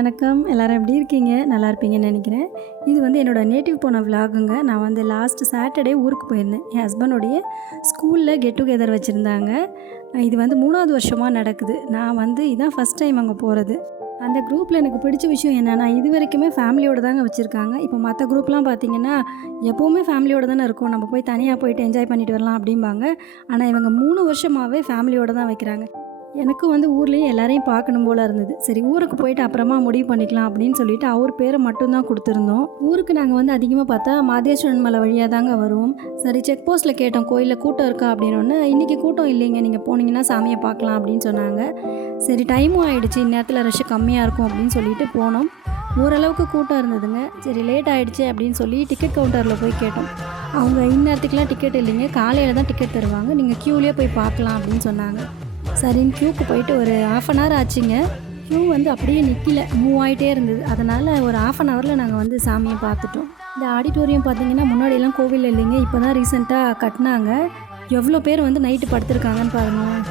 வணக்கம். எல்லாரும் எப்படி இருக்கீங்க? நல்லா இருப்பீங்கன்னு நினைக்கிறேன். இது வந்து என்னோட நேட்டிவ் போன விலாகுங்க நான் வந்து லாஸ்ட் சாட்டர்டே ஊருக்கு போயிருந்தேன். என் ஹஸ்பண்டோடைய ஸ்கூலில் கெட் டுகெதர் வச்சுருந்தாங்க. இது வந்து மூணாவது வருஷமாக நடக்குது. நான் வந்து இதான் ஃபஸ்ட் டைம் அங்கே போகிறது அந்த குரூப்பில் எனக்கு பிடிச்ச விஷயம் என்னென்னா இது வரைக்குமே ஃபேமிலியோடு தாங்க வச்சுருக்காங்க. இப்போ மற்ற குரூப்லாம் பார்த்தீங்கன்னா எப்போவுமே ஃபேமிலியோடு தானே இருக்கும். நம்ம போய் தனியாக போயிட்டு என்ஜாய் பண்ணிட்டு வரலாம் அப்படிம்பாங்க. ஆனால் இவங்க மூணு வருஷமாகவே ஃபேமிலியோடு தான் வைக்கிறாங்க. எனக்கும் வந்து ஊர்லேயும் எல்லாரையும் பார்க்கணும் போல இருந்தது. சரி ஊருக்கு போயிட்டு அப்புறமா முடிவு பண்ணிக்கலாம் அப்படின்னு சொல்லிட்டு அவர் பேரை மட்டும்தான் கொடுத்துருந்தோம். ஊருக்கு நாங்கள் வந்து அதிகமாக பார்த்தா மாதேஸ்வரன் மலை வழியாக தாங்க வருவோம். சரி செக் போஸ்ட்டில் கேட்டோம் கோயிலில் கூட்டம் இருக்கா அப்படின்னு இன்றைக்கி கூட்டம் இல்லைங்க நீங்கள் போனீங்கன்னா சாமியை பார்க்கலாம் அப்படின்னு சொன்னாங்க. சரி டைமும் ஆயிடுச்சு இந்நேரத்தில் ரஷ் கம்மியாக இருக்கும் அப்படின்னு சொல்லிட்டு போனோம். ஓரளவுக்கு கூட்டம் இருந்ததுங்க. சரி லேட் ஆகிடுச்சு அப்படின்னு சொல்லி டிக்கெட் கவுண்டரில் போய் கேட்டோம். அவங்க இந்நேரத்துக்குலாம் டிக்கெட் இல்லைங்க காலையில் தான் டிக்கெட் தருவாங்க நீங்கள் க்யூலேயே போய் பார்க்கலாம் அப்படின்னு சொன்னாங்க. சரின்னு க்யூக்கு போயிட்டு ஒரு ஆஃப் அன் ஹவர் ஆச்சுங்க. க்யூ வந்து அப்படியே நிற்கல மூவ் ஆகிட்டே இருந்தது. அதனால் ஒரு ஆஃப் அன் ஹவரில் நாங்கள் வந்து சாமியை பார்த்துட்டோம். இந்த ஆடிட்டோரியம் பார்த்தீங்கன்னா முன்னாடியெல்லாம் கோவில் இல்லைங்க இப்போ தான் ரீசெண்டாக கட்டினாங்க. எவ்வளோ பேர் வந்து நைட்டு படுத்திருக்காங்கன்னு பாருங்கள்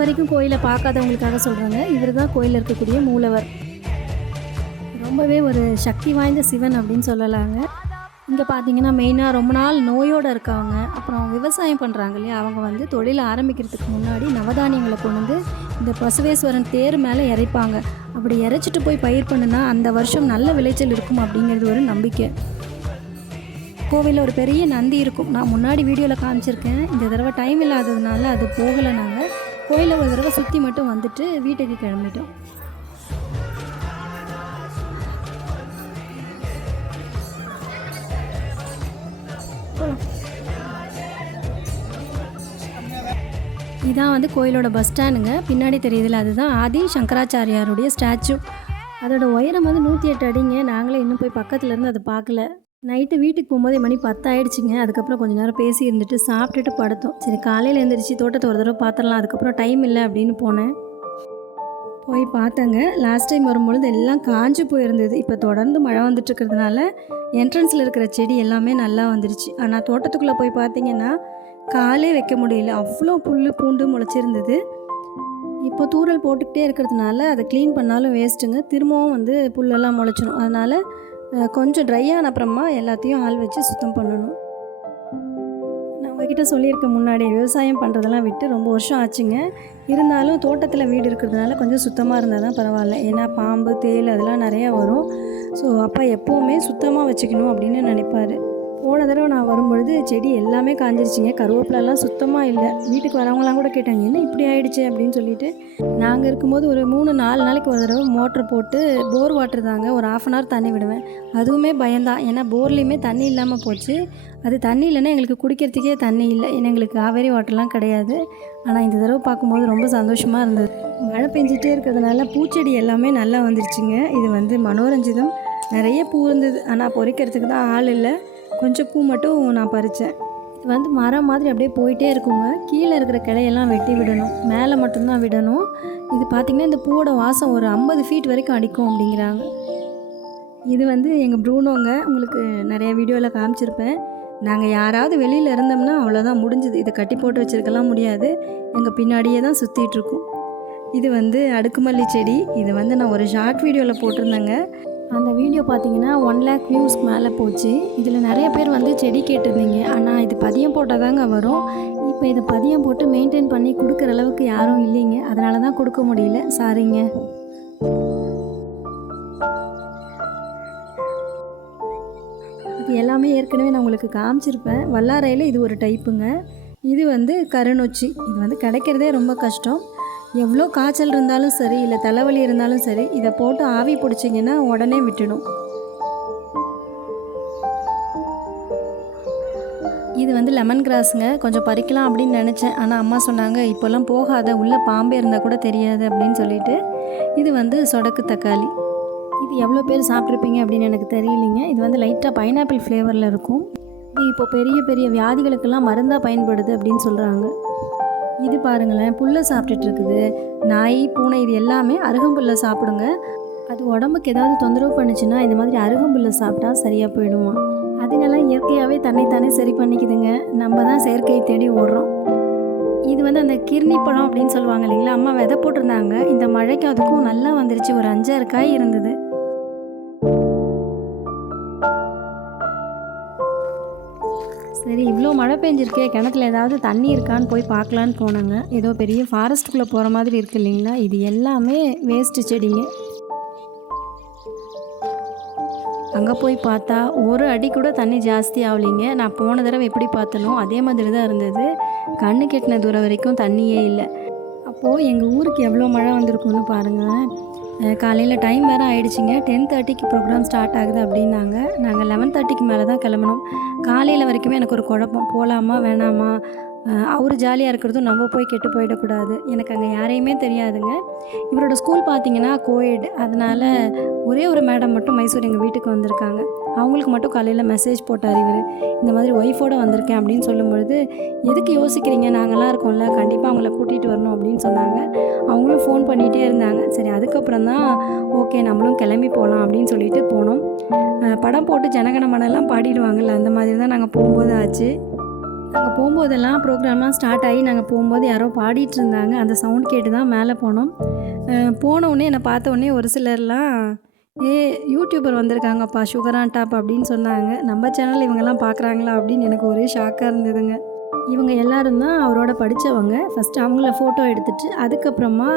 வரைக்கும் கோயிலை பார்க்காதவங்களுக்காக சொல்கிறாங்க இவர் தான் கோயிலில் இருக்கக்கூடிய மூலவர். ரொம்பவே ஒரு சக்தி வாய்ந்த சிவன் அப்படின்னு சொல்லலாங்க. இங்கே பார்த்தீங்கன்னா மெயினாக ரொம்ப நாள் நோயோடு இருக்கவங்க அப்புறம் விவசாயம் பண்ணுறாங்க இல்லையா? அவங்க வந்து தொழில் ஆரம்பிக்கிறதுக்கு முன்னாடி நவதானியங்களை கொண்டு வந்து இந்த பசுவேஸ்வரன் தேர் மேலே இறைப்பாங்க. அப்படி இறைச்சிட்டு போய் பயிர் பண்ணுனா அந்த வருஷம் நல்ல விளைச்சல் இருக்கும் அப்படிங்கிறது ஒரு நம்பிக்கை. கோவிலில் ஒரு பெரிய நந்தி இருக்கும். நான் முன்னாடி வீடியோவில் காமிச்சிருக்கேன். இந்த தடவை டைம் இல்லாததுனால அது போகலை நாங்கள் கோயிலில் ஒரு தடவை சுற்றி மட்டும் வந்துட்டு வீட்டுக்கு கிளம்பிட்டோம். இதான் வந்து கோயிலோட பஸ் ஸ்டாண்டுங்க பின்னாடி தெரியுதுல அதுதான் ஆதி சங்கராச்சாரியாருடைய ஸ்டாச்சு அதோட உயரம் வந்து நூற்றி எட்டு அடிங்க. நாங்களே இன்னும் போய் பக்கத்துல இருந்து அதை பார்க்கல. நைட்டு வீட்டுக்கு போகும்போதே மணி பத்தாயிடுச்சுங்க. அதுக்கப்புறம் கொஞ்ச நேரம் பேசி இருந்துட்டு சாப்பிட்டுட்டு படுத்தோம். சரி காலையில் எழுந்திரிச்சு தோட்டத்தை ஒரு தடவை பார்த்துடலாம் அதுக்கப்புறம் டைம் இல்லை அப்படின்னு போனேன். போய் பார்த்தேங்க. லாஸ்ட் டைம் வரும்பொழுது எல்லாம் காஞ்சு போயிருந்தது. இப்போ தொடர்ந்து மழை வந்துட்டு இருக்கிறதுனால என்ட்ரன்ஸில் இருக்கிற செடி எல்லாமே நல்லா வந்துருச்சு. ஆனால் தோட்டத்துக்குள்ளே போய் பார்த்தீங்கன்னா காலே வைக்க முடியல. அவ்வளோ புல் பூண்டு முளைச்சிருந்தது. இப்போ தூரல் போட்டுக்கிட்டே இருக்கிறதுனால அதை க்ளீன் பண்ணாலும் வேஸ்ட்டுங்க திரும்பவும் வந்து புல்லெல்லாம் முளைச்சிடும் அதனால் கொஞ்சம் ட்ரை ஆன அப்புறமா எல்லாத்தையும் ஆள் வச்சு சுத்தம் பண்ணணும். நான் உங்ககிட்ட சொல்லியிருக்கேன் முன்னாடி விவசாயம் பண்ணுறதெல்லாம் விட்டு ரொம்ப வருஷம் ஆச்சுங்க. இருந்தாலும் தோட்டத்தில் வீடு இருக்கிறதுனால கொஞ்சம் சுத்தமாக இருந்தால் தான் பரவாயில்ல. ஏன்னா பாம்பு தேள் அதெல்லாம் நிறையா வரும். ஸோ அப்பா எப்போவுமே சுத்தமாக வச்சுக்கணும் அப்படின்னு நினைப்பார். போன தடவை நான் வரும்பொழுது செடி எல்லாமே காஞ்சிருச்சுங்க. கருவேப்பிலெல்லாம் சுத்தமாக இல்லை. வீட்டுக்கு வரவங்களாம் கூட கேட்டாங்க என்ன இப்படி ஆயிடுச்சு? அப்படின்னு சொல்லிட்டு. நாங்கள் இருக்கும்போது ஒரு மூணு நாலு நாளைக்கு ஒரு தடவை மோட்ரு போட்டு போர் வாட்டர் தாங்க. ஒரு ஆஃப் அன் ஹவர் தண்ணி விடுவேன். அதுவுமே பயந்தான் ஏன்னா போர்லேயுமே தண்ணி இல்லாமல் போச்சு. அது தண்ணி இல்லைன்னா எங்களுக்கு குடிக்கிறதுக்கே தண்ணி இல்லை. ஏன்னா எங்களுக்கு காவேரி வாட்டர்லாம் கிடையாது. ஆனால் இந்த தடவை பார்க்கும்போது ரொம்ப சந்தோஷமாக இருந்தது. மழை பெஞ்சிட்டே இருக்கிறதுனால பூச்செடி எல்லாமே நல்லா வந்துருச்சுங்க. இது வந்து மனோரஞ்சிதம். நிறைய பூ இருந்தது. ஆனால் பொறிக்கிறதுக்கு தான் ஆள் இல்லை. கொஞ்சம் பூ மட்டும் நான் பறித்தேன் இது வந்து மரம் மாதிரி அப்படியே போயிட்டே இருக்குங்க. கீழே இருக்கிற கிளையெல்லாம் வெட்டி விடணும். மேலே மட்டும்தான் விடணும். இது பார்த்திங்கன்னா இந்த பூவோட வாசம் ஒரு ஐம்பது ஃபீட் வரைக்கும் அடிக்கும் அப்படிங்கிறாங்க. இது வந்து எங்கள் ப்ரூனோங்க. உங்களுக்கு நிறைய வீடியோவில் காமிச்சிருப்பேன். நாங்கள் யாராவது வெளியில் இருந்தோம்னா அவ்வளோதான் முடிஞ்சுது. இதை கட்டி போட்டு வச்சுருக்கலாம் முடியாது. எங்கள் பின்னாடியே தான் சுற்றிகிட்ருக்கும் இது வந்து அடுக்குமல்லி செடி. இது வந்து நான் ஒரு ஷார்ட் வீடியோவில் போட்டிருந்தேங்க. அந்த வீடியோ பார்த்தீங்கன்னா ஒன் லேக் வியூஸ்க்கு மேலே போச்சு. இதில் நிறைய பேர் வந்து செடி கேட்டிருந்தீங்க. ஆனால் இது பதியம் போட்டால் தாங்க வரும். இப்போ இதை பதியம் போட்டு மெயின்டைன் பண்ணி கொடுக்குற அளவுக்கு யாரும் இல்லைங்க. அதனால தான் கொடுக்க முடியல. சாரிங்க இது எல்லாமே ஏற்கனவே நான் உங்களுக்கு காமிச்சிருப்பேன். வல்லாரையில் இது ஒரு டைப்புங்க இது வந்து கருணொச்சி இது வந்து கிடைக்கிறதே ரொம்ப கஷ்டம். எவ்வளோ காய்ச்சல் இருந்தாலும் சரி இல்லை தலைவலி இருந்தாலும் சரி இதை போட்டு ஆவி பிடிச்சிங்கன்னா உடனே விட்டுடும். இது வந்து லெமன் கிராஸுங்க கொஞ்சம் பறிக்கலாம் அப்படின்னு நினச்சேன். ஆனால் அம்மா சொன்னாங்க இப்போல்லாம் போகாத உள்ளே பாம்பே இருந்தால் கூட தெரியாது அப்படின்னு சொல்லிட்டு. இது வந்து சொடக்கு தக்காளி. இது எவ்வளோ பேர் சாப்பிட்ருப்பீங்க அப்படின்னு எனக்கு தெரியலைங்க. இது வந்து லைட்டாக பைனாப்பிள் ஃப்ளேவரில் இருக்கும். இது இப்போ பெரிய பெரிய வியாதிகளுக்கெல்லாம் மருந்தாக பயன்படுது அப்படின்னு சொல்கிறாங்க இது பாருங்களேன் புல்லை சாப்பிட்டுட்டு இருக்குது நாய் பூனை இது எல்லாமே அருகம்புல்லை சாப்பிடுங்க. அது உடம்புக்கு ஏதாவது தொந்தரவு பண்ணுச்சுன்னா இந்த மாதிரி அருகம்புல்லை சாப்பிட்டா சரியாக போயிடுமா? அதுங்கெல்லாம் இயற்கையாகவே தன்னைத்தானே சரி பண்ணிக்குதுங்க. நம்ம தான் செயற்கையை தேடி ஓடுறோம். இது வந்து அந்த கிர்னி பழம் அப்படின்னு சொல்லுவாங்க இல்லைங்களா? அம்மா விதை போட்டிருந்தாங்க. இந்த மழைக்கு அதுக்கும் நல்லா வந்துருச்சு. ஒரு அஞ்சாறு காய் இருந்தது. மழை பெஞ்சிருக்கே கிணத்துல ஏதாவது தண்ணி இருக்கான்னு போய் பார்க்கலான்னு போனாங்க. ஏதோ பெரிய ஃபாரஸ்ட்டுக்குள்ளே போகிற மாதிரி இருக்கு இல்லைங்களா? இது எல்லாமே வேஸ்ட்டு செடிங்க. அங்கே போய் பார்த்தா ஒரு அடி கூட தண்ணி ஜாஸ்தி ஆகலைங்க நான் போன தடவை எப்படி பார்த்தனோ அதே மாதிரி தான் இருந்தது. கண்ணு கெட்டின தூரம் வரைக்கும் தண்ணியே இல்லை. அப்போது எங்கள் ஊருக்கு எவ்வளோ மழை வந்திருக்குன்னு பாருங்கள் காலையில் டைம் வேறு ஆயிடுச்சுங்க. டென் தேர்ட்டிக்கு ப்ரோக்ராம் ஸ்டார்ட் ஆகுது அப்படின்னாங்க. நாங்கள் லெவன் தேர்ட்டிக்கு மேலே தான் கிளம்பணும். காலையில் வரைக்குமே எனக்கு ஒரு குழப்பம். போகலாமா வேணாமா? அவர் ஜாலியாக இருக்கிறதும் நம்ம போய் கெட்டு போயிடக்கூடாது. எனக்கு அங்கே யாரையுமே தெரியாதுங்க. இவரோட ஸ்கூல் பார்த்தீங்கன்னா கோயட் அதனால் ஒரே ஒரு மேடம் மட்டும் மைசூர் எங்கள் வீட்டுக்கு வந்திருக்காங்க. அவங்களுக்கு மட்டும் காலையில் மெசேஜ் போட்டார் இவர். இந்த மாதிரி ஒய்ஃபோடு வந்திருக்கேன் அப்படின்னு சொல்லும்பொழுது எதுக்கு யோசிக்கிறீங்க? நாங்களாம் இருக்கோம்ல. கண்டிப்பாக அவங்கள கூட்டிகிட்டு வரணும் அப்படின்னு சொன்னாங்க. அவங்களும் ஃபோன் பண்ணிகிட்டே இருந்தாங்க. சரி அதுக்கப்புறம் தான் ஓகே நம்மளும் கிளம்பி போகலாம் அப்படின்னு சொல்லிட்டு போனோம். படம் போட்டு ஜனகணமனெல்லாம் பாடிடுவாங்கல்ல அந்த மாதிரி தான் நாங்கள் போகும்போது ஆச்சு. நாங்கள் போகும்போதெல்லாம் ப்ரோக்ராம்லாம் ஸ்டார்ட் ஆகி நாங்கள் போகும்போது யாரோ பாடிட்டு இருந்தாங்க அந்த சவுண்ட் கேட்டு தான் மேலே போனோம். போனவுடனே என்னை பார்த்த உடனே ஒரு சிலர்லாம் ஏ யூடியூபர் வந்திருக்காங்கப்பா சுகர் ஆன் டாப் அப்படின்னு சொன்னாங்க. நம்ம சேனல் இவங்கெல்லாம் பார்க்குறாங்களா அப்படின்னு எனக்கு ஒரே ஷாக்காக இருந்ததுங்க. இவங்க எல்லாரும் தான் அவரோட படித்தவங்க ஃபஸ்ட்டு அவங்கள ஃபோட்டோ எடுத்துட்டு அதுக்கப்புறமா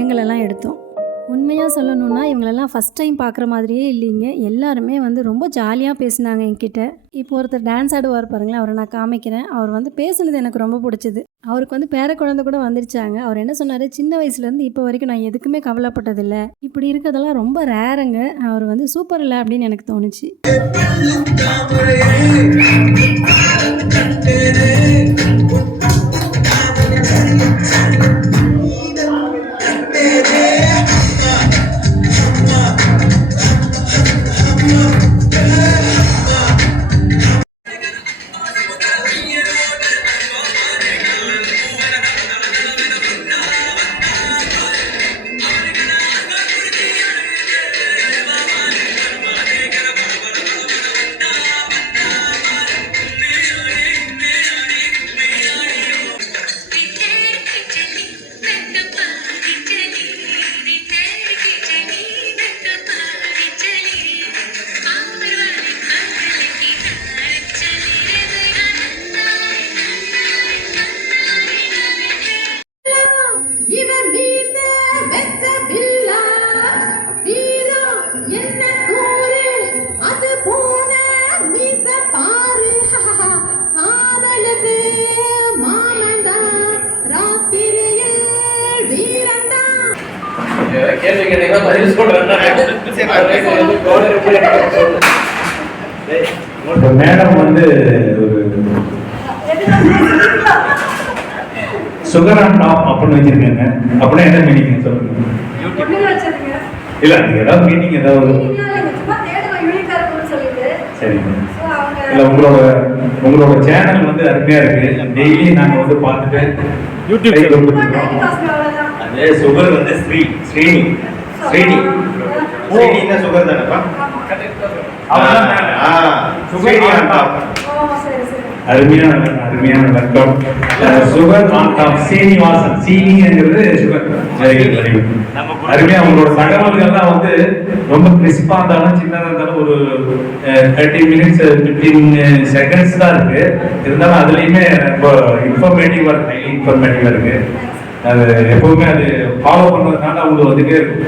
எங்களெல்லாம் எடுத்தோம். உண்மையாக சொல்லணுன்னா இவங்களெல்லாம் ஃபஸ்ட் டைம் பார்க்குற மாதிரியே இல்லைங்க. எல்லாருமே வந்து ரொம்ப ஜாலியாக பேசினாங்க என்கிட்ட. இப்போ ஒருத்தர் டான்ஸ் ஆடுவார் பாருங்களேன் அவரை நான் காமிக்கிறேன். அவர் வந்து பேசுனது எனக்கு ரொம்ப பிடிச்சது. அவருக்கு வந்து பேர குழந்தை கூட வந்துருச்சாங்க. அவர் என்ன சொன்னார்? சின்ன வயசுலேருந்து இப்போ வரைக்கும் நான் எதுக்குமே கவலைப்பட்டதில்லை. இப்படி இருக்கிறதெல்லாம் ரொம்ப ரேருங்க அவர் வந்து சூப்பர் இல்லை அப்படின்னு எனக்கு தோணுச்சு. வந்து ஒரு சுகர் அண்ட் டாப் அப்படின்னு வச்சிருக்காங்க. அப்படின்னா என்ன மீனிங் சொல்லுங்க. இல்ல அது ஏதாவது மீனிங் ஏதாவது சரிங்க இல்ல உங்களோட உங்களோட சேனல் வந்து அருமையா இருக்கு. டெய்லி நாங்க வந்து பார்த்துட்டு யூடியூப் அதே சுகர் வந்து ஸ்ரீ ஸ்ரீனி ஸ்ரீனி ஸ்ரீனின்னா சுகர் தானேப்பா? அருமையான அருமையான வணக்கம். Sugar Srinivasan சீனிங்கிறது sugar. Very good very good அருமையா உங்களோட தகவல்கள்லாம் வந்து ரொம்ப கிறிஸ்பா இருந்தாலும் சின்னதா இருந்தாலும் ஒரு தேர்ட்டி மினிட்ஸ் ஃபிஃப்டீன் செகண்ட்ஸ் தான் இருக்கு. இருந்தாலும் அதுலயுமே ரொம்ப இன்ஃபர்மேட்டிவா இருக்கு இன்ஃபர்மேட்டிவா இருக்கு. அது எப்பவுமே அது ஃபாலோ பண்றதுனால உங்களுக்கு வந்துட்டே இருக்கும்.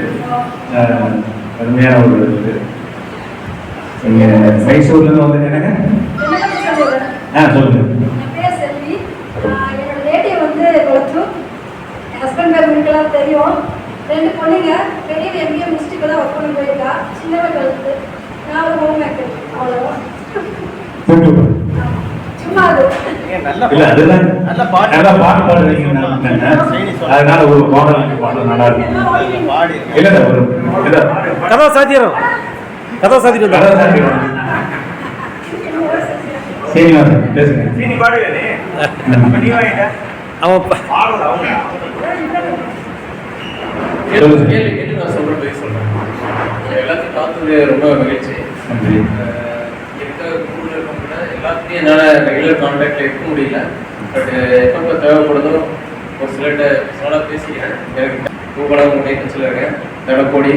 அருமையான ஒரு இது. இங்கே மைசூர்லேருந்து வந்து என்னங்க? ஆ சொல்லுங்கள் ஹஸ்பண்ட் பேர் தெரியும். ரெண்டு பொண்ணுங்க. பெரிய எம்பிஏ முடிச்சுட்டுக்கெல்லாம் ஒர்க் பண்ண போயிருக்கா. சின்னவர்களுக்கு ஒரு ஹோம் பாடல் நல்லா இருக்கும். இல்ல ஒரு கதா சாத்தியம் கதா சாத்திட்டு வந்தாங்க. சீனிவாசன் பேசுங்க. அவன் எல்லாத்தையும் பார்த்தது ரொம்ப மகிழ்ச்சி. எல்லாத்தையும் என்னால் ரெகுலர் கான்டாக்டில் இருக்க முடியல. பட் எப்பப்போ தேவைப்படுதோ ஒரு சிலர்கிட்ட சொல்லாக பேசிக்கிறேன். எனக்கு பூபலம் உடைய கட்சியில் இருக்கேன் தடக்கோடி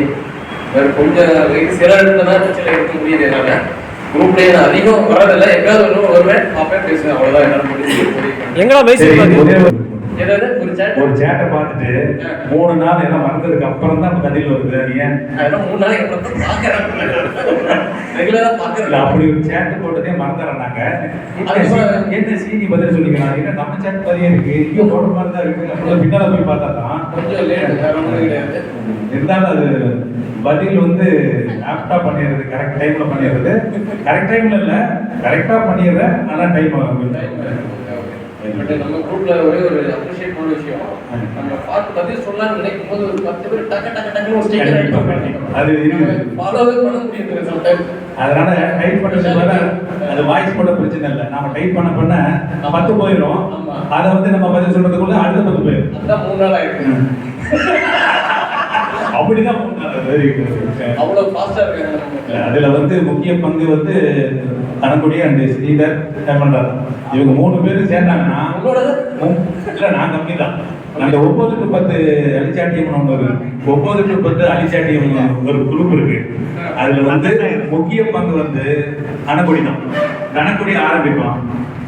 வேறு கொஞ்சம் வெகு சில இடத்துல தான் கட்சியில் இருக்க முடியுது என்னால். குரூப்லேயே நான் அதிகம் வரதில்லை. எங்கேயாவது ஒன்று வருவேன். பார்ப்பேன் பேசுவேன். அவ்வளோதான் என்னால் முடிஞ்சு மைசூர் பாக்கு? ஒரே சேட்டை பார்த்துட்டு மூணு நாள் எல்லாம் மறந்ததுக்கு அப்புறம் தான் பதில் வருது. ஏன்? மூணு நாளைக்கு இல்ல பார்க்குறேன் அப்படி ஒரு சேட்டு போட்டதே மறந்துடுறாங்க அது கூட- என்ன சீனி பதில் சொல்லிக்கலாம்? என்ன நம்ம சேட் மாதிரியே இருக்கு. இங்க போட்ட மாதிரி தான் இருக்கு. பின்னால போய் பார்த்தா தான் கொஞ்சம் லேட் வேற ஒன்றும் கிடையாது. இருந்தாலும் அது பதில் வந்து ஆப்டா பண்ணிடுறது கரெக்ட் டைம்ல பண்ணிடுறது. கரெக்ட் டைம்ல இல்ல கரெக்டா பண்ணிடுற ஆனா டைம் பட் நம்ம குரூப்ல ஒரே ஒரு அப்ரிஷியேட் பண்ண விஷயம். நம்ம பார்த்து பதில் சொல்லலாம்னு நினைக்கும் போது ஒரு பத்து பேர் டக்கு டக்கு டக்குன்னு ஒரு. அது. ஃபாலோவே பண்ண முடியுது சம்டைம் அதனால டைப் பண்றது வர அது வாய்ஸ் போட பிரச்சனை இல்லை. நாம டைப் பண்ண பண்ண பத்து போயிடும். அதை வந்து நம்ம பதில் சொல்றதுக்குள்ள அடுத்த பத்து போயிடும் அதான் மூணு நாள் ஆயிருக்கு அப்படிதான் முன்னாடி very good. அவ்வளவு ஃபாஸ்டா இருக்காங்க நம்ம அதுல வந்து முக்கிய பங்கு வந்து தனக்குடி அண்ட் ஸ்ரீதர் ஹேமந்தர் இவங்க மூணு பேரும் சேர்ந்தாங்கன்னா இல்ல நான் கம்மி தான் ஒன்பது டு பத்து அலிச்சாட்டியம் ஒரு டு பத்து அலிச்சாட்டியம் ஒரு குரூப் இருக்கு. அதுல வந்து முக்கிய பங்கு வந்து தனக்குடி தான். தனக்குடி ஆரம்பிப்பான்.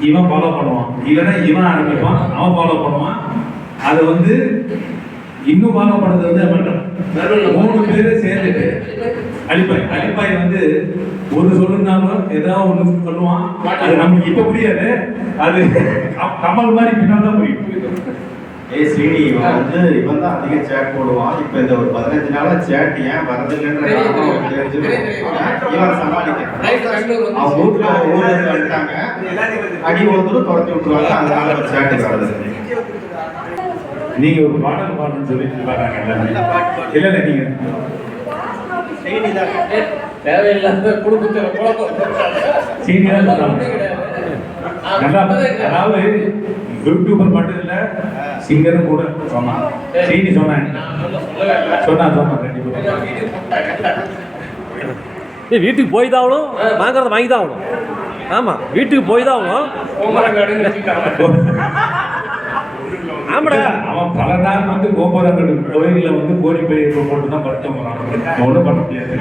இவன் ஃபாலோ பண்ணுவான். இல்லைன்னா இவன் ஆரம்பிப்பான். அவன் ஃபாலோ பண்ணுவான். அது வந்து இன்னும் பண்ணது வந்து அவன் மூணு பேரும் சேர்ந்துட்டு அலிப்பாய் அலிப்பாய் வந்து ஒரு சொல்லுனாலும் ஏதாவது ஒண்ணு சொல்லுவான். அது நமக்கு இப்ப புரியாது. அது கமல் மாதிரி பின்னால் தான் புரியும் ஏய் ஸ்ரீனி இவன் வந்து இவன் தான் அதிக சேட் போடுவான். இப்ப இந்த ஒரு பதினஞ்சு நாளா சேட் ஏன் வரதில்லைன்ற. இவன் சமாளிக்கிறான். அவங்க வீட்டுல வந்துட்டாங்க அடி ஒருத்தரும் துரத்தி விட்டுருவாங்க. அதனால அவன் சேட்டுக்கு வரது. நீங்க ஒரு பாடல் பாடணும்னு சொல்லிட்டு வராங்க எல்லாருமே. இல்ல இல்ல நீங்க தேவையில்லாத குடும்பத்துல சீனியரா. அதாவது யூடியூபர் மட்டும் இல்ல சிங்கரும் கூட சொன்னான் சீனி சொன்னாங்க நான் சொல்ல- சொல்லவே இல்லை. சொன்னா சொன்னா கண்டிப்பா. வீட்டுக்கு போட்டாங்க. ஏய் வீட்டுக்கு போய் தான் ஆகணும். வாங்குறத வாங்கி தான் ஆகணும். ஆமா வீட்டுக்கு போய் தான் ஆகணும். ஆமாடா. அவன் பல நாள் வந்து கோபுரங்கள் கோயில்ல வந்து கோரி பை போட்டு தான் படுத்த போறான் ஒன்றும் பண்ண முடியாது.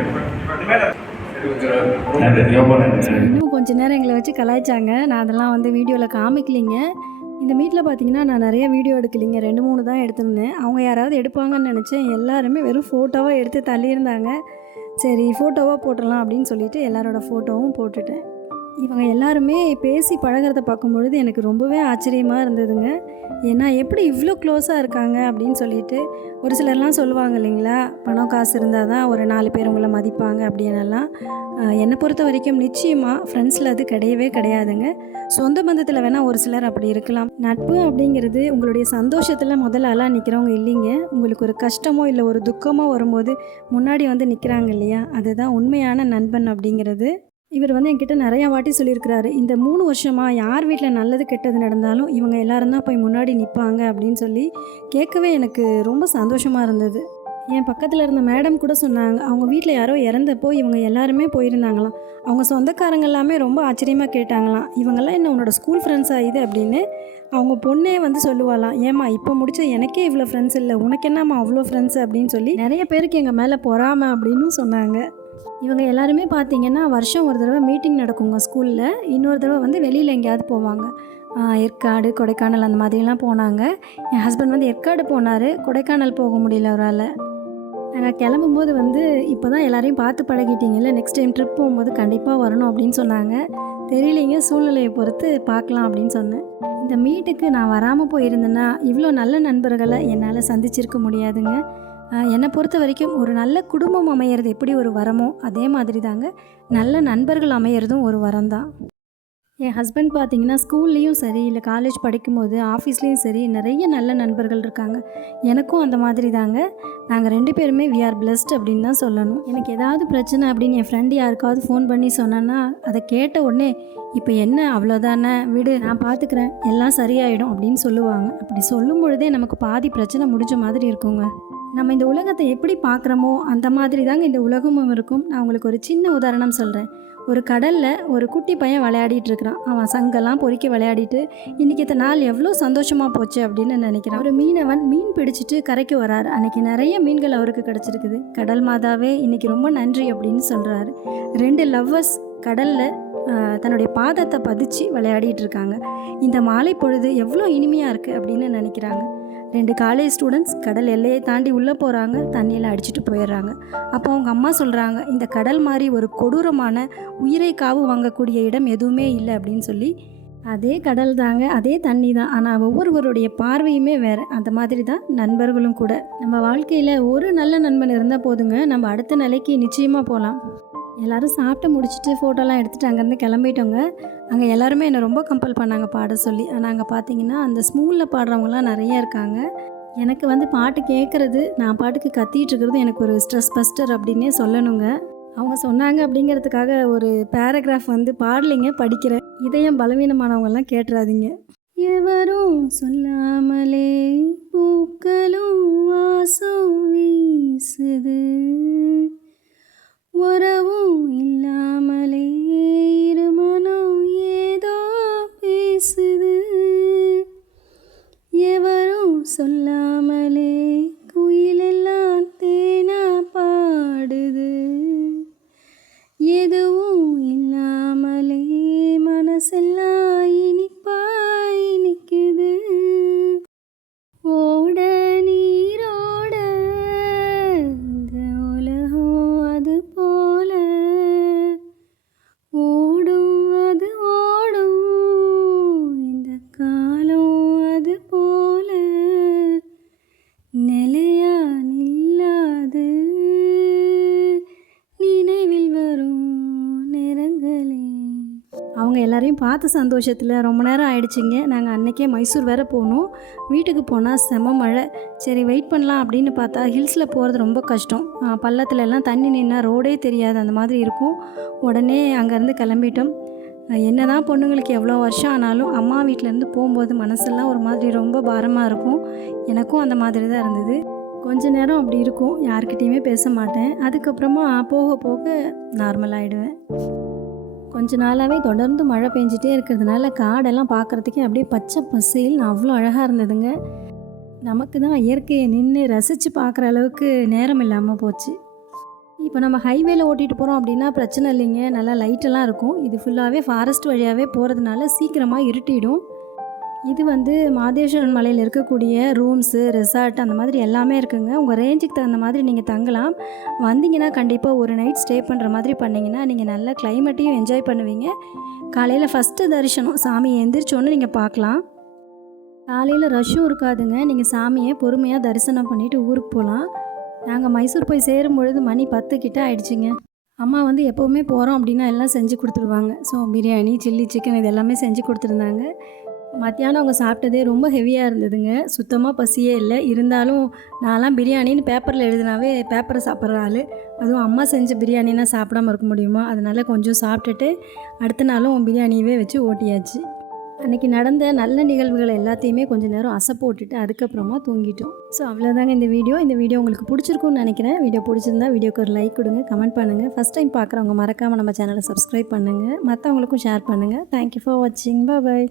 இன்னும் கொஞ்ச நேரம் எங்களை வச்சு கலாய்ச்சாங்க. நான் அதெல்லாம் வந்து வீடியோவில் காமிக்கலிங்க. இந்த மீட்டில் பார்த்தீங்கன்னா நான் நிறைய வீடியோ எடுக்கலிங்க. ரெண்டு மூணு தான் எடுத்திருந்தேன். அவங்க யாராவது எடுப்பாங்கன்னு நினச்சேன். எல்லாருமே வெறும் ஃபோட்டோவாக எடுத்து தள்ளியிருந்தாங்க. சரி ஃபோட்டோவாக போட்டுடலாம் அப்படின்னு சொல்லிட்டு எல்லாரோட ஃபோட்டோவும் போட்டுட்டேன். இவங்க எல்லாருமே பேசி பழகிறத பார்க்கும்பொழுது எனக்கு ரொம்பவே ஆச்சரியமாக இருந்ததுங்க. ஏன்னா எப்படி இவ்வளோ க்ளோஸாக இருக்காங்க? அப்படின்னு சொல்லிட்டு ஒரு சிலர்லாம் சொல்லுவாங்க இல்லைங்களா? பணம் காசு இருந்தால் தான் ஒரு நாலு பேர் உங்களை மதிப்பாங்க. அப்படின்னெல்லாம். என்னை பொறுத்த வரைக்கும் நிச்சயமாக ஃப்ரெண்ட்ஸில் அது கிடையவே கிடையாதுங்க. சொந்த பந்தத்தில் வேணால் ஒரு சிலர் அப்படி இருக்கலாம். நட்பு அப்படிங்கிறது உங்களுடைய சந்தோஷத்தில் முதல்ல ஆளாக நிற்கிறவங்க இல்லைங்க. உங்களுக்கு ஒரு கஷ்டமோ இல்லை ஒரு துக்கமோ வரும்போது முன்னாடி வந்து நிற்கிறாங்க இல்லையா? அதுதான் உண்மையான நண்பன் அப்படிங்கிறது. இவர் வந்து என்கிட்ட நிறையா வாட்டி சொல்லியிருக்கிறாரு இந்த மூணு வருஷமாக யார் வீட்டில் நல்லது கெட்டது நடந்தாலும் இவங்க எல்லாரும் தான் போய் முன்னாடி நிற்பாங்க அப்படின்னு சொல்லி கேட்கவே எனக்கு ரொம்ப சந்தோஷமாக இருந்தது. என் பக்கத்தில் இருந்த மேடம் கூட சொன்னாங்க அவங்க வீட்டில் யாரோ இறந்தப்போ இவங்க எல்லாருமே போயிருந்தாங்களாம். அவங்க சொந்தக்காரங்க எல்லாமே ரொம்ப ஆச்சரியமாக கேட்டாங்களாம். இவங்கெல்லாம் என்ன உன்னோட ஸ்கூல் ஃப்ரெண்ட்ஸ் ஆகுது அப்படின்னு அவங்க பொண்ணே வந்து சொல்லுவாளாம் ஏம்மா இப்போ முடிச்ச எனக்கே இவ்வளோ ஃப்ரெண்ட்ஸ் இல்லை உனக்கு என்னம்மா அவ்வளோ ஃப்ரெண்ட்ஸ் அப்படின்னு சொல்லி நிறைய பேருக்கு எங்கள் மேலே பொறாம அப்படின்னு சொன்னாங்க. இவங்க எல்லாருமே பார்த்தீங்கன்னா வருஷம் ஒரு தடவை மீட்டிங் நடக்குங்க ஸ்கூலில். இன்னொரு தடவை வந்து வெளியில் எங்கேயாவது போவாங்க. ஏற்காடு கொடைக்கானல் அந்த மாதிரிலாம் போனாங்க. என் ஹஸ்பண்ட் வந்து ஏற்காடு போனார். கொடைக்கானல் போக முடியல அவரால். நாங்கள் கிளம்பும்போது வந்து இப்போ தான் எல்லாரையும் பார்த்து பழகிட்டீங்கல்ல நெக்ஸ்ட் டைம் ட்ரிப் போகும்போது கண்டிப்பாக வரணும் அப்படின்னு சொன்னாங்க. தெரியலைங்க சூழ்நிலையை பொறுத்து பார்க்கலாம் அப்படின்னு சொன்னேன். இந்த மீட்டுக்கு நான் வராமல் போயிருந்தேன்னா இவ்வளோ நல்ல நண்பர்களை என்னால் சந்திச்சிருக்க முடியாதுங்க. என்னை பொறுத்த வரைக்கும் ஒரு நல்ல குடும்பம் அமையிறது எப்படி ஒரு வரமோ அதே மாதிரி தாங்க நல்ல நண்பர்கள் அமையிறதும் ஒரு வரம் தான் என் ஹஸ்பண்ட் பார்த்தீங்கன்னா ஸ்கூல்லேயும் சரி இல்லை காலேஜ் படிக்கும்போது ஆஃபீஸ்லேயும் சரி நிறைய நல்ல நண்பர்கள் இருக்காங்க. எனக்கும் அந்த மாதிரி தாங்க நாங்கள் ரெண்டு பேருமே வி ஆர் பிளஸ்ட் அப்படின்னு தான் சொல்லணும். எனக்கு ஏதாவது பிரச்சனை அப்படின்னு என் ஃப்ரெண்டு யாருக்காவது ஃபோன் பண்ணி சொன்னேன்னா அதை கேட்ட உடனே இப்போ என்ன? அவ்வளோதானே விடு நான் பார்த்துக்கிறேன் எல்லாம் சரியாயிடும் அப்படின்னு சொல்லுவாங்க. அப்படி சொல்லும் பொழுதே நமக்கு பாதி பிரச்சனை முடிஞ்ச மாதிரி இருக்குங்க. நம்ம இந்த உலகத்தை எப்படி பார்க்குறோமோ அந்த மாதிரி தாங்க இந்த உலகமும் இருக்கும். நான் உங்களுக்கு ஒரு சின்ன உதாரணம் சொல்கிறேன் ஒரு கடலில் ஒரு குட்டி பையன் விளையாடிட்டு இருக்கிறான். அவன் சங்கெல்லாம் பொறிக்க விளையாடிட்டு இன்றைக்கி இந்த நாள் எவ்வளோ சந்தோஷமாக போச்சு அப்படின்னு நினைக்கிறான். ஒரு மீனவன் மீன் பிடிச்சிட்டு கரைக்கு வரார். அன்னைக்கு நிறைய மீன்கள் அவருக்கு கிடச்சிருக்குது. கடல் மாதாவே இன்றைக்கி ரொம்ப நன்றி அப்படின்னு சொல்கிறாரு ரெண்டு லவ்வர்ஸ் கடலில் தன்னுடைய பாதத்தை பதிச்சு விளையாடிட்டு இருக்காங்க. இந்த மாலை பொழுது எவ்வளோ இனிமையாக இருக்குது அப்படின்னு நினைக்கிறாங்க. ரெண்டு காலேஜ் ஸ்டூடெண்ட்ஸ் கடல் எல்லையை தாண்டி உள்ளே போகிறாங்க தண்ணியில் அடிச்சுட்டு போயிடுறாங்க. அப்போ அவங்க அம்மா சொல்கிறாங்க இந்த கடல் மாதிரி ஒரு கொடூரமான உயிரை காவு வாங்கக்கூடிய இடம் எதுவுமே இல்லை அப்படின்னு சொல்லி. அதே கடல் தாங்க அதே தண்ணி தான். ஆனால் ஒவ்வொருவருடைய பார்வையுமே வேறு. அந்த மாதிரி தான் நண்பர்களும் கூட. நம்ம வாழ்க்கையில் ஒரு நல்ல நண்பன் இருந்தால் போதுங்க. நம்ம அடுத்த நிலைக்கு நிச்சயமாக போகலாம் எல்லாரும் சாப்பிட்டு முடிச்சுட்டு ஃபோட்டோலாம் எடுத்துகிட்டு அங்கேருந்து கிளம்பிட்டோங்க. அங்கே எல்லாருமே என்னை ரொம்ப கம்பல் பண்ணாங்க பாட சொல்லி. ஆனால் அங்கே பார்த்தீங்கன்னா அந்த ஸ்மூலில் பாடுறவங்களாம் நிறைய இருக்காங்க. எனக்கு வந்து பாட்டு கேட்குறது நான் பாட்டுக்கு கத்திட்டு இருக்கிறது எனக்கு ஒரு ஸ்ட்ரெஸ் பஸ்டர் அப்படின்னே சொல்லணுங்க. அவங்க சொன்னாங்க அப்படிங்கிறதுக்காக ஒரு பேராகிராஃப் வந்து பாடலைங்க படிக்கிறேன். இதயம் பலவீனமானவங்கெல்லாம் கேட்டுறாதீங்க. எவரும் சொல்லாமலே பூக்களும் வாசம் வீசுது. உறவும் இல்லாமலே இருமனம் ஏதோ பேசுது. எவரும் சொல்லாம அவங்க எல்லாரையும் பார்த்த சந்தோஷத்தில் ரொம்ப நேரம் ஆயிடுச்சுங்க. நாங்கள் அன்றைக்கே மைசூர் வேற போனோம். வீட்டுக்கு போனால் செம மழை. சரி வெயிட் பண்ணலாம் அப்படின்னு பார்த்தா ஹில்ஸில் போகிறது ரொம்ப கஷ்டம். ஆ, பள்ளத்துல எல்லாம் தண்ணி நின்னால் ரோடே தெரியாது. அந்த மாதிரி இருக்கும். உடனே அங்கேருந்து கிளம்பிட்டோம். என்ன தான் பொண்ணுங்களுக்கு எவ்வளோ வருஷம் ஆனாலும் அம்மா வீட்டிலேருந்து போகும்போது மனசெல்லாம் ஒரு மாதிரி ரொம்ப பாரமாக இருக்கும். எனக்கும் அந்த மாதிரி தான் இருந்தது. கொஞ்ச நேரம் அப்படி இருக்கும். யாருக்கிட்டேயுமே பேச மாட்டேன். அதுக்கப்புறமா போக போக நார்மல் ஆகிடுவேன் கொஞ்ச நாளாகவே தொடர்ந்து மழை பெஞ்சிட்டே இருக்கிறதுனால காடெல்லாம் பார்க்குறதுக்கே அப்படியே பச்சை பசேல்னு அவ்வளோ அழகாக இருந்ததுங்க. நமக்கு தான் இயற்கையை நின்று ரசித்து பார்க்குற அளவுக்கு நேரம் இல்லாமல் போச்சு. இப்போ நம்ம ஹைவேல ஓட்டிகிட்டு போகிறோம் அப்படின்னா பிரச்சனை இல்லைங்க. நல்லா லைட்டெல்லாம் இருக்கும். இது ஃபுல்லாகவே ஃபாரஸ்ட் வழியாகவே போகிறதுனால சீக்கிரமாக இருட்டிடும். இது வந்து மாதேஸ்வரன் மலையில் இருக்கக்கூடிய ரூம்ஸு ரெசார்ட் அந்த மாதிரி எல்லாமே இருக்குங்க. உங்கள் ரேஞ்சுக்கு தகுந்த மாதிரி நீங்கள் தங்கலாம். வந்தீங்கன்னா கண்டிப்பாக ஒரு நைட் ஸ்டே பண்ணுற மாதிரி பண்ணிங்கன்னா நீங்கள் நல்ல கிளைமேட்டையும் என்ஜாய் பண்ணுவீங்க. காலையில் ஃபஸ்ட்டு தரிசனம் சாமி எந்திரிச்சோன்னு நீங்கள் பார்க்கலாம். காலையில் ரஷ்ஷும் இருக்காதுங்க. நீங்கள் சாமியை பொறுமையாக தரிசனம் பண்ணிவிட்டு ஊருக்கு போகலாம் நாங்கள் மைசூர் போய் சேரும் பொழுது மணி பத்து கிட்ட ஆயிடுச்சுங்க. அம்மா வந்து எப்போவுமே போகிறோம் அப்படின்னா எல்லாம் செஞ்சு கொடுத்துருவாங்க. ஸோ பிரியாணி சில்லி சிக்கன் இது எல்லாமே செஞ்சு கொடுத்துருந்தாங்க. மத்தியானம் அவங்க சாப்பிட்டதே ரொம்ப ஹெவியாக இருந்ததுங்க. சுத்தமாக பசியே இல்லை. இருந்தாலும் நான்லாம் பிரியாணின்னு பேப்பரில் எழுதினாவே பேப்பரை சாப்பிட்ற ஆள். அதுவும் அம்மா செஞ்ச பிரியாணினா சாப்பிடாம இருக்க முடியுமா? அதனால் கொஞ்சம் சாப்பிட்டுட்டு அடுத்த நாளும் பிரியாணியவே வச்சு ஓட்டியாச்சு. அன்றைக்கி நடந்த நல்ல நிகழ்வுகள் எல்லாத்தையுமே கொஞ்ச நேரம் அசை போட்டுட்டு அதுக்கப்புறமா தூங்கிட்டோம். ஸோ அவ்வளோதாங்க இந்த வீடியோ. இந்த வீடியோ உங்களுக்கு பிடிச்சிருக்கும்னு நினைக்கிறேன். வீடியோ பிடிச்சிருந்தா வீடியோக்கு ஒரு லைக் கொடுங்க கமெண்ட் பண்ணுங்கள் ஃபஸ்ட் டைம் பார்க்குறவங்க மறக்காமல் நம்ம சேனலை சப்ஸ்கிரைப் பண்ணுங்கள் மற்றவங்களுக்கும் ஷேர் பண்ணுங்கள் தேங்க்யூ ஃபார் வாட்சிங் பாய்